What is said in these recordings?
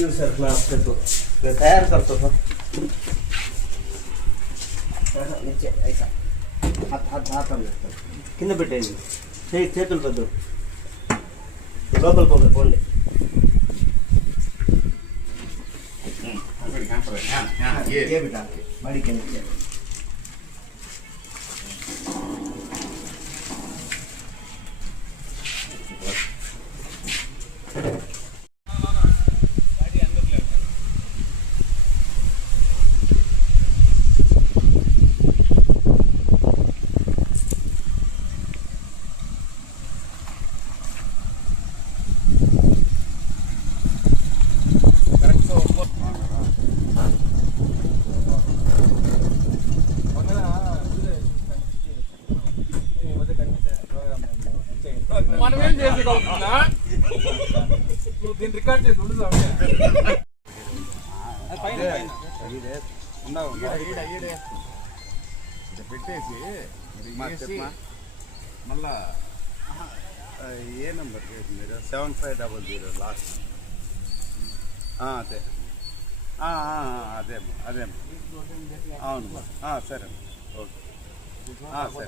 ठीक सर मैं आपसे तो मैं तैयार करता था ऐसा नीचे ऐसा हाथ हाथ हाथ में కింద పెట్టేయండి చేయి చేతులు పెద్ద లోపల పోండి పోండి ये మనమేం చేసుకోవాలన్నా నువ్వు దీన్ని రికార్డ్ చేసి ఉండదు పెట్టేసి మళ్ళా ఏ నెంబర్ మీరు seven five double zero last అదే. అదేమ్మా అదేమ్మా అవును సరే ఓకే. సరే.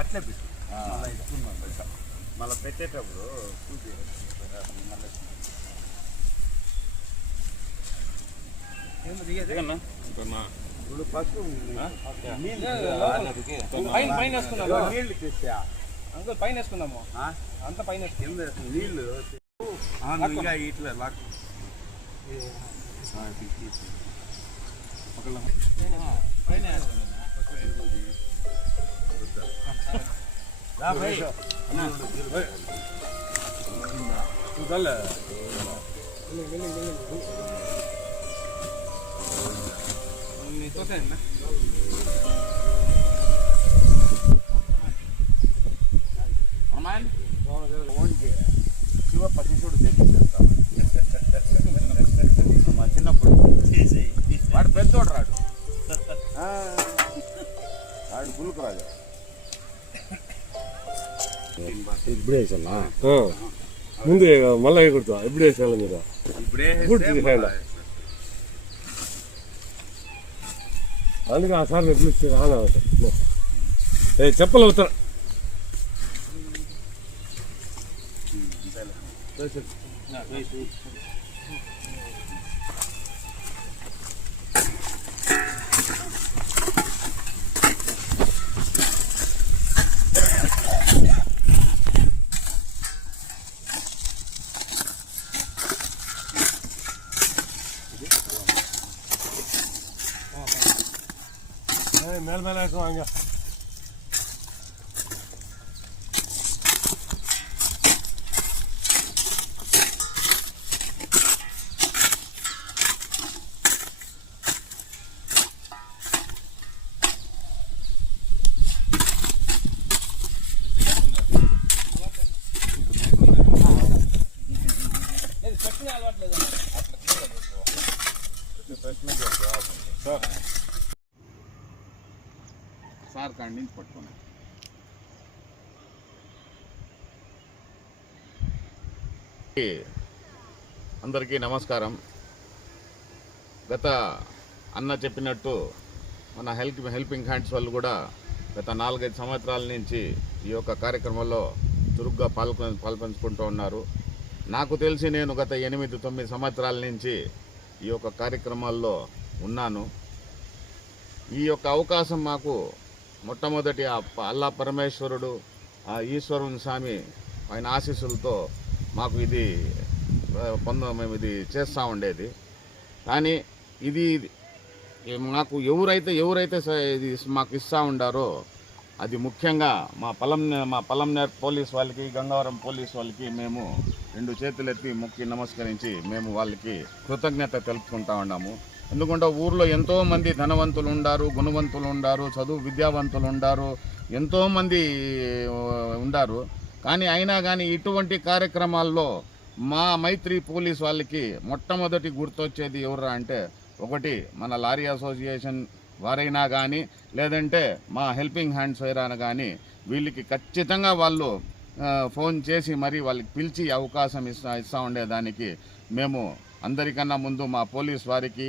అట్లే పెట్టు మళ్ళీ పెట్టేటప్పుడు ఇప్పుడు పైన పైన వేసుకున్నాము నీళ్ళు తెచ్చా అంకుల్ పైన వేసుకున్నాము అంత పైన నీళ్ళు. ఇట్లా లాక్కు Aman? One day. Siapa pasti sudah jadi. ఇప్పుడే వేసాలా ముందు మళ్ళీ కొడుతా ఇప్పుడే వేసాలి మీరు గుర్తుంది హ్యాండ్ అందుకే ఆ సార్ నేను పిలిచి రాను ఏ చెప్పలు అవుతారు Thank you. மேல மேல வாங்க ప్రశ్న ప్రశ్న సార్ సార్ కాడి నుంచి పట్టుకున్నాను అందరికీ నమస్కారం. గత అన్న చెప్పినట్టు మన హెల్ప్ హెల్పింగ్ హ్యాండ్స్ వాళ్ళు కూడా గత నాలుగైదు సంవత్సరాల నుంచి ఈ యొక్క కార్యక్రమంలో చురుగ్గా పాల్గొ పాల్పంచుకుంటూ ఉన్నారు. నాకు తెలిసి నేను గత ఎనిమిది తొమ్మిది సంవత్సరాల నుంచి ఈ యొక్క కార్యక్రమాల్లో ఉన్నాను. ఈ యొక్క అవకాశం మాకు మొట్టమొదటి ఆ అల్లా పరమేశ్వరుడు ఆ ఈశ్వరుని స్వామి ఆయన ఆశీస్సులతో మాకు ఇది పొంద మేము ఇది చేస్తూ ఉండేది. కానీ ఇది మాకు ఎవరైతే ఎవరైతే ఇది మాకు ఇస్తూ ఉండారో అది ముఖ్యంగా మా పొలం మా పలంనేర్ పోలీస్ వాళ్ళకి గంగవరం పోలీస్ వాళ్ళకి మేము రెండు చేతులు ఎత్తి మొక్కి నమస్కరించి మేము వాళ్ళకి కృతజ్ఞత తెలుపుకుంటా ఉన్నాము. ఎందుకంటే ఊర్లో ఎంతోమంది ధనవంతులు ఉండారు గుణవంతులు ఉండారు చదువు విద్యావంతులు ఉండారు ఎంతోమంది ఉండారు. కానీ అయినా కానీ ఇటువంటి కార్యక్రమాల్లో మా మైత్రి పోలీస్ వాళ్ళకి మొట్టమొదటి గుర్తొచ్చేది ఎవరా అంటే ఒకటి మన లారీ అసోసియేషన్ వారైనా కానీ లేదంటే మా హెల్పింగ్ హ్యాండ్స్ అయినా కానీ వీళ్ళకి ఖచ్చితంగా వాళ్ళు ఫోన్ చేసి మరి వాళ్ళకి పిలిచి అవకాశం ఇస్తా ఇస్తూ ఉండేదానికి మేము అందరికన్నా ముందు మా పోలీస్ వారికి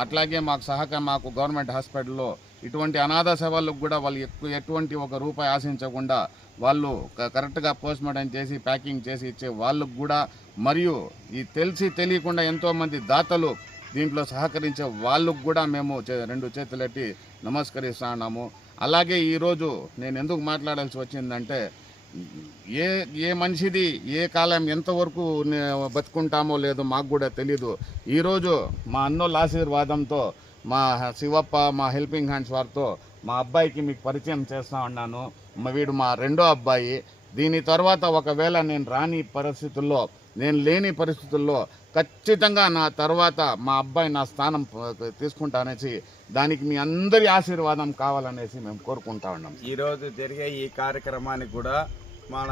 అట్లాగే మాకు సహకారం మాకు గవర్నమెంట్ హాస్పిటల్లో ఇటువంటి అనాథ సేవలకు కూడా వాళ్ళు ఎక్కువ ఎటువంటి ఒక రూపాయి ఆశించకుండా వాళ్ళు కరెక్ట్గా పోస్ట్ మార్టం చేసి ప్యాకింగ్ చేసి ఇచ్చే వాళ్ళకు కూడా మరియు ఈ తెలిసి తెలియకుండా ఎంతోమంది దాతలు దీంట్లో సహకరించే వాళ్ళకు కూడా మేము చే- రెండు చేతులెట్టి నమస్కరిస్తున్నాము. అలాగే ఈరోజు నేను ఎందుకు మాట్లాడాల్సి వచ్చిందంటే ఏ ఏ మనిషిది ఏ కాలం ఎంతవరకు బతుకుంటామో లేదో మాకు కూడా తెలీదు. ఈరోజు మా అన్నోళ్ళ ఆశీర్వాదంతో మా శివప్ప మా హెల్పింగ్ హ్యాండ్స్ వారితో మా అబ్బాయికి మీకు పరిచయం చేస్తా ఉన్నాను. వీడు మా రెండో అబ్బాయి. దీని తర్వాత ఒకవేళ నేను రాని పరిస్థితుల్లో నేను లేని పరిస్థితుల్లో ఖచ్చితంగా నా తర్వాత మా అబ్బాయి నా స్థానం తీసుకుంటానేసి దానికి మీ అందరి ఆశీర్వాదం కావాలనేసి మేము కోరుకుంటా ఉన్నాం. ఈరోజు జరిగే ఈ కార్యక్రమానికి కూడా మన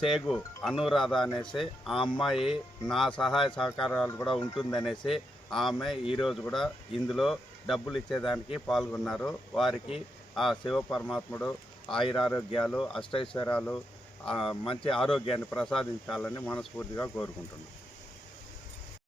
సేగు అనురాధ అనేసి ఆ అమ్మాయి నా సహాయ సహకారాలు కూడా ఉంటుందనేసి ఆమె ఈరోజు కూడా ఇందులో డబ్బులు ఇచ్చేదానికి పాల్గొన్నారు. వారికి ఆ శివ పరమాత్ముడు ఆయురారోగ్యాలు అష్టైశ్వర్యాలు మంచి ఆరోగ్యాన్ని ప్రసాదించాలని మనస్ఫూర్తిగా కోరుకుంటున్నాను